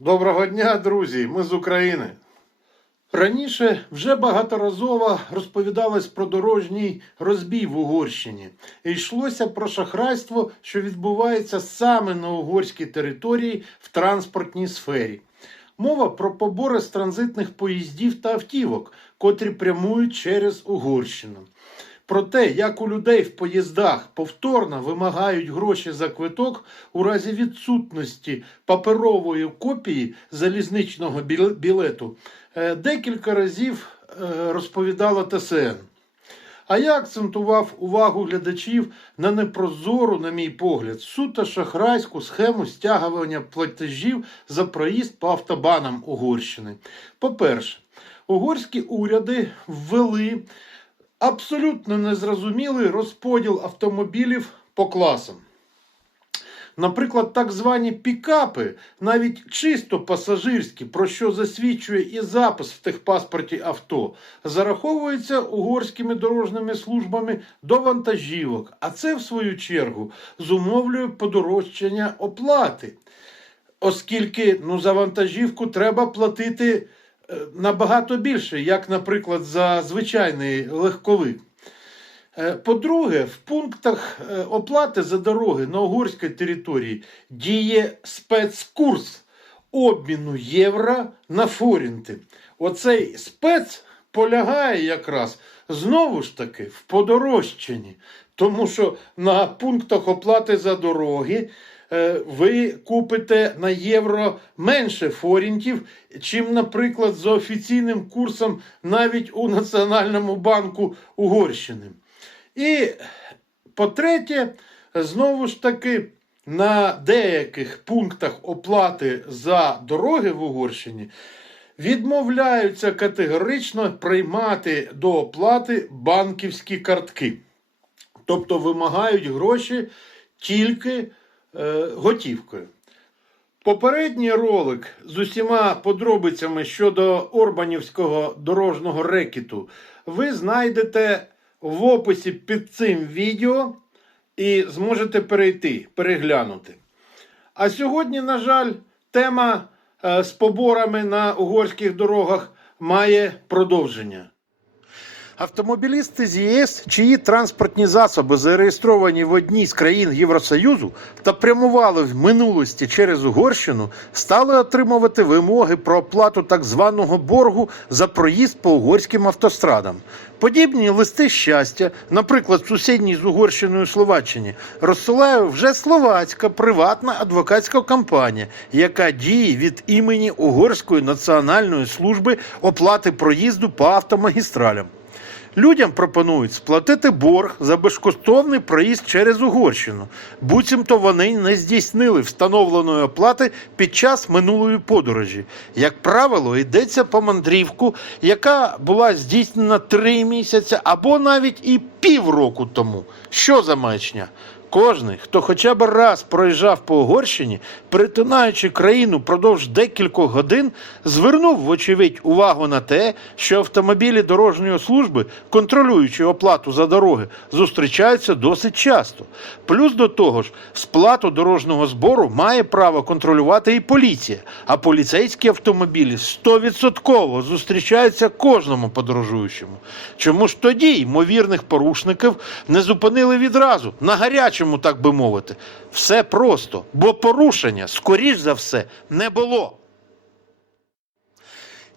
Доброго дня, друзі! Ми з України. Раніше вже багаторазово розповідалось про дорожній розбій в Угорщині. І йшлося про шахрайство, що відбувається саме на угорській території в транспортній сфері. Мова про побори з транзитних поїздів та автівок, котрі прямують через Угорщину. Про те, як у людей в поїздах повторно вимагають гроші за квиток у разі відсутності паперової копії залізничного білету, е, декілька разів е, розповідала ТСН. А я акцентував увагу глядачів на непрозору, на мій погляд, суто шахрайську схему стягування платежів за проїзд по автобанам Угорщини. По-перше, угорські уряди ввели абсолютно незрозумілий розподіл автомобілів по класам. Наприклад, так звані пікапи, навіть чисто пасажирські, про що засвідчує і запис в техпаспорті авто, зараховуються угорськими дорожніми службами до вантажівок, а це, в свою чергу, зумовлює подорожчання оплати, оскільки ну, за вантажівку треба платити набагато більше, як, наприклад, за звичайний легковик. Е, По-друге, в пунктах е, оплати за дороги на угорській території діє спецкурс обміну євро на форінти. Оцей спец полягає якраз знову ж таки в подорожчанні, тому що на пунктах оплати за дороги е, ви купите на євро менше форінтів, чим, наприклад, за офіційним курсом навіть у Національному банку Угорщини. І по-третє, знову ж таки, на деяких пунктах оплати за дороги в Угорщині відмовляються категорично приймати до оплати банківські картки. Тобто вимагають гроші тільки е, готівкою. Попередній ролик з усіма подробицями щодо Орбанівського дорожнього рекету ви знайдете в описі під цим відео і зможете перейти, переглянути. А сьогодні, на жаль, тема е, з поборами на угорських дорогах має продовження. Автомобілісти з ЄС, чиї транспортні засоби зареєстровані в одній з країн Євросоюзу та прямували в минулості через Угорщину, стали отримувати вимоги про оплату так званого боргу за проїзд по угорським автострадам. Подібні листи щастя, наприклад, сусідній з Угорщиною Словаччині, розсилає вже словацька приватна адвокатська компанія, яка діє від імені Угорської національної служби оплати проїзду по автомагістралям. Людям пропонують сплатити борг за безкоштовний проїзд через Угорщину. Буцімто вони не здійснили встановленої оплати під час минулої подорожі. Як правило, йдеться по мандрівку, яка була здійснена три місяці або навіть і півроку тому. Що за маячня? Кожний, хто хоча б раз проїжджав по Угорщині, перетинаючи країну продовж декількох годин, звернув, вочевидь, увагу на те, що автомобілі дорожньої служби, контролюючи оплату за дороги, зустрічаються досить часто. Плюс до того ж, сплату дорожнього збору має право контролювати і поліція, а поліцейські автомобілі 100% зустрічаються кожному подорожуючому. Чому ж тоді ймовірних порушників не зупинили відразу, на гарячому, так би мовити? Все просто, бо порушення, скоріш за все, не було.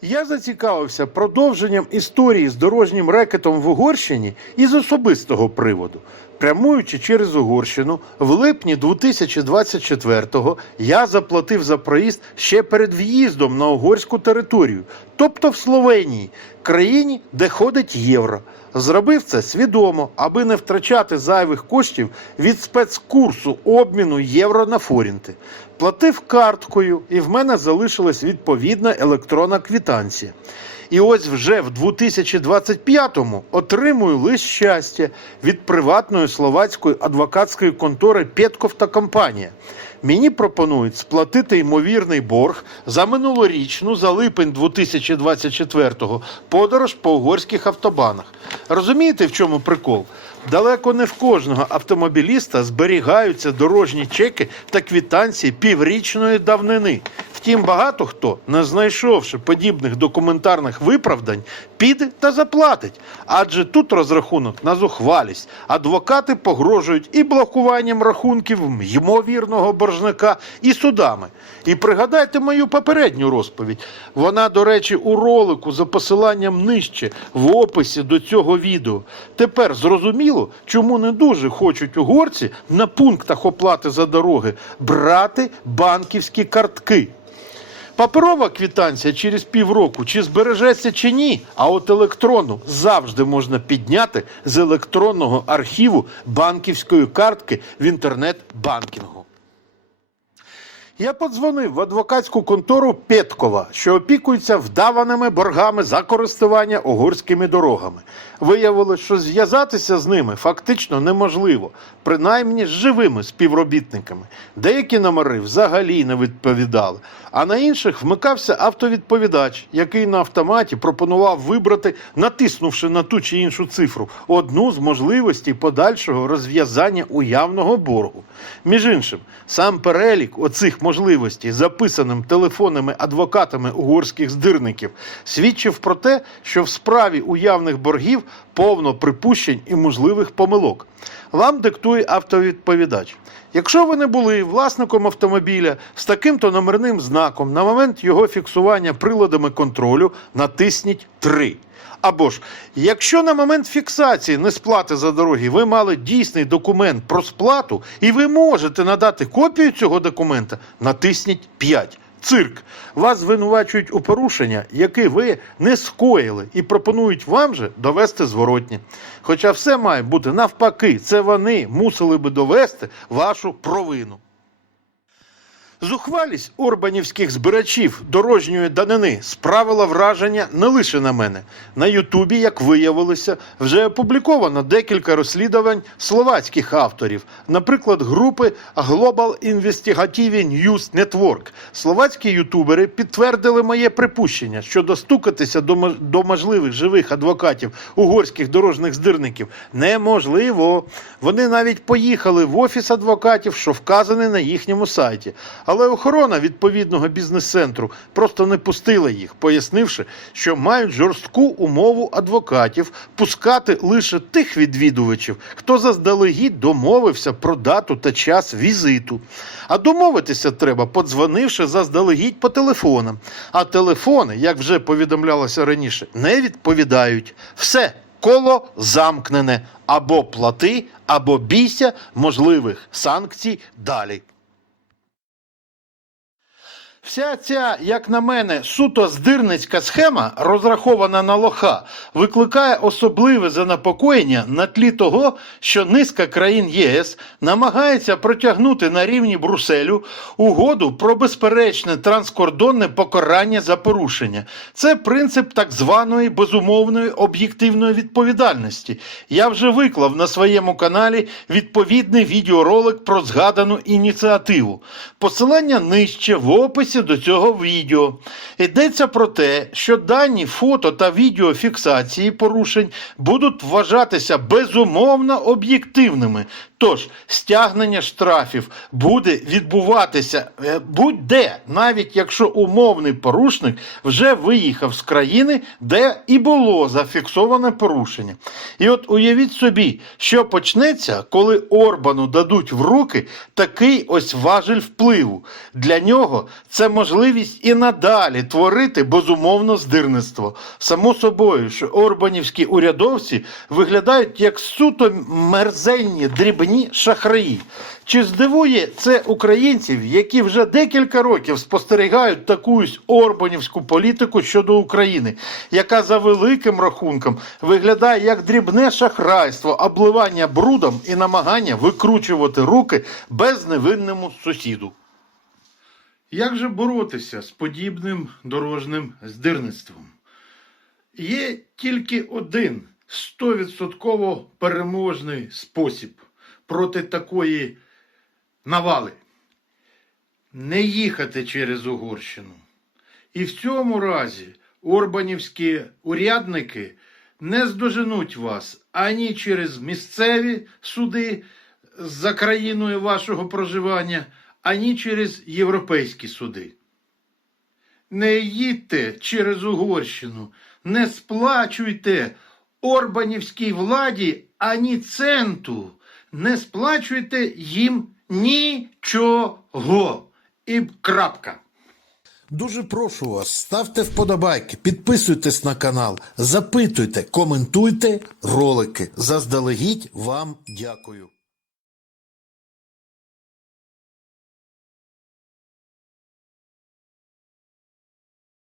Я зацікавився продовженням історії з дорожнім рекетом в Угорщині із особистого приводу. Прямуючи через Угорщину, в липні 2024-го я заплатив за проїзд ще перед в'їздом на угорську територію, тобто в Словенії, країні, де ходить євро. Зробив це свідомо, аби не втрачати зайвих коштів від спецкурсу обміну євро на форінти. Платив карткою, і в мене залишилась відповідна електронна квітанція. І ось вже в 2025-му отримую лист щастя від приватної словацької адвокатської контори Петков та компанія. Мені пропонують сплатити ймовірний борг за минулорічну за липень 2024-го подорож по угорських автобанах. Розумієте, в чому прикол? Далеко не в кожного автомобіліста зберігаються дорожні чеки та квітанції піврічної давнини. Втім, багато хто, не знайшовши подібних документарних виправдань, піде та заплатить. Адже тут розрахунок на зухвалість. Адвокати погрожують і блокуванням рахунків ймовірного боржника, і судами. І пригадайте мою попередню розповідь. Вона, до речі, у ролику за посиланням нижче в описі до цього відео. Тепер зрозуміло, чому не дуже хочуть угорці на пунктах оплати за дороги брати банківські картки. Паперова квітанція через півроку чи збережеться чи ні, а от електронну завжди можна підняти з електронного архіву банківської картки в інтернет-банкінгу. Я подзвонив в адвокатську контору Петкова, що опікується вдаваними боргами за користування угорськими дорогами. Виявилось, що зв'язатися з ними фактично неможливо, принаймні з живими співробітниками. Деякі номери взагалі не відповідали, а на інших вмикався автовідповідач, який на автоматі пропонував вибрати, натиснувши на ту чи іншу цифру, одну з можливостей подальшого розв'язання уявного боргу. Між іншим, сам перелік оцих можливостей, записаним телефонними адвокатами угорських здирників, свідчив про те, що в справі уявних боргів повно припущень і можливих помилок. Вам диктує автовідповідач. Якщо ви не були власником автомобіля з таким-то номерним знаком на момент його фіксування приладами контролю, натисніть 3. Або ж, якщо на момент фіксації несплати за дороги ви мали дійсний документ про сплату і ви можете надати копію цього документа, натисніть 5. Цирк. Вас звинувачують у порушення, яке ви не скоїли, і пропонують вам же довести зворотні. Хоча все має бути навпаки, це вони мусили би довести вашу провину. Зухвалість орбанівських збирачів дорожньої данини справила враження не лише на мене. На Ютубі, як виявилося, вже опубліковано декілька розслідувань словацьких авторів, наприклад, групи Global Investigative News Network. Словацькі ютубери підтвердили моє припущення, що достукатися до, можливих живих адвокатів угорських дорожніх здирників неможливо. Вони навіть поїхали в офіс адвокатів, що вказаний на їхньому сайті. Але охорона відповідного бізнес-центру просто не пустила їх, пояснивши, що мають жорстку умову адвокатів пускати лише тих відвідувачів, хто заздалегідь домовився про дату та час візиту. А домовитися треба, подзвонивши заздалегідь по телефонам. А телефони, як вже повідомлялося раніше, не відповідають. Все. Коло замкнене або плати, або бійся можливих санкцій далі. Вся ця, як на мене, суто здирницька схема, розрахована на лоха, викликає особливе занепокоєння на тлі того, що низка країн ЄС намагається протягнути на рівні Брюсселю угоду про безперечне транскордонне покарання за порушення. Це принцип так званої безумовної об'єктивної відповідальності. Я вже виклав на своєму каналі відповідний відеоролик про згадану ініціативу. Посилання нижче в описі до цього відео. Йдеться про те, що дані фото та відеофіксації порушень будуть вважатися безумовно об'єктивними. Тож стягнення штрафів буде відбуватися е, будь-де, навіть якщо умовний порушник вже виїхав з країни, де і було зафіксоване порушення. І от уявіть собі, що почнеться, коли Орбану дадуть в руки такий ось важель впливу. Для нього це можливість і надалі творити безумовно здирництво. Само собою, що орбанівські урядовці виглядають як суто мерзенні дрібні шахраї. Чи здивує це українців, які вже декілька років спостерігають таку ось орбанівську політику щодо України, яка за великим рахунком виглядає як дрібне шахрайство, обливання брудом і намагання викручувати руки безневинному сусіду? Як же боротися з подібним дорожним здирництвом? Є тільки один стовідсотково переможний спосіб проти такої навали. Не їхати через Угорщину. І в цьому разі орбанівські урядники не здоженуть вас ані через місцеві суди за країною вашого проживання, ані через європейські суди. Не їдьте через Угорщину, не сплачуйте Орбанівській владі ані центу, не сплачуйте їм нічого. І крапка. Дуже прошу вас, ставте вподобайки, підписуйтесь на канал, запитуйте, коментуйте ролики. Заздалегідь вам дякую.